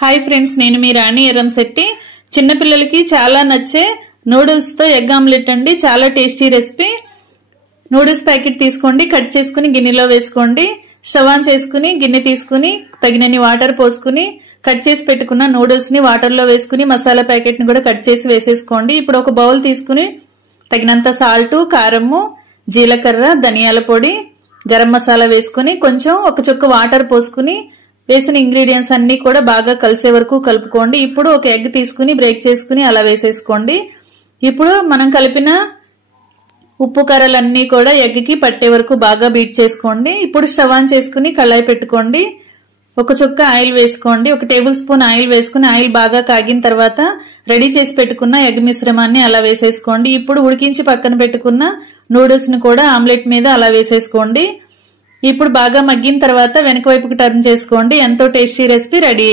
Hi friends, నేను మీ రాణి ఎర్రంశెట్టి. చిన్న పిల్లలకి చాలా నచ్చే నూడిల్స్ తో ఎగ్ ఆమ్లెట్ అండి. చాలా టేస్టీ రెసిపీ. నూడిల్స్ ప్యాకెట్ తీసుకోండి, కట్ చేసుకుని గిన్నెలో వేసుకోండి. స్టవ్ ఆన్ చేసుకుని గిన్నె తీసుకుని తగినన్ని వాటర్ పోసుకుని కట్ చేసి పెట్టుకున్న నూడిల్స్ ని వాటర్ లో వేసుకుని మసాలా ప్యాకెట్ ని కూడా కట్ చేసి వేసేసుకోండి. ఇప్పుడు ఒక బౌల్ తీసుకుని తగినంత సాల్ట్, కారము, జీలకర్ర, ధనియాల పొడి, గరం మసాలా వేసుకుని కొంచెం ఒక చుక్క వాటర్ పోసుకుని వేసిన ఇంగ్రీడియంట్స్ అన్ని కూడా బాగా కలిసే వరకు కలుపుకోండి. ఇప్పుడు ఒక ఎగ్ తీసుకుని బ్రేక్ చేసుకుని అలా వేసేసుకోండి. ఇప్పుడు మనం కలిపిన ఉప్పు కారాలన్నీ కూడా ఎగ్ కి పట్టే వరకు బాగా బీట్ చేసుకోండి. ఇప్పుడు స్టవ్ ఆన్ చేసుకుని కళాయి పెట్టుకోండి. ఒక చుక్క ఆయిల్ వేసుకోండి. 1 టేబుల్ స్పూన్ ఆయిల్ వేసుకుని ఆయిల్ బాగా కాగిన తర్వాత రెడీ చేసి పెట్టుకున్న ఎగ్ మిశ్రమాన్ని అలా వేసేసుకోండి. ఇప్పుడు ఉడికించి పక్కన పెట్టుకున్న నూడిల్స్ ని కూడా ఆమ్లెట్ మీద అలా వేసేసుకోండి. ఇప్పుడు బాగా మగ్గిన తర్వాత వెనక వైపుకి టర్న్ చేసుకోండి. ఎంతో టేస్టీ రెసిపీ రెడీ.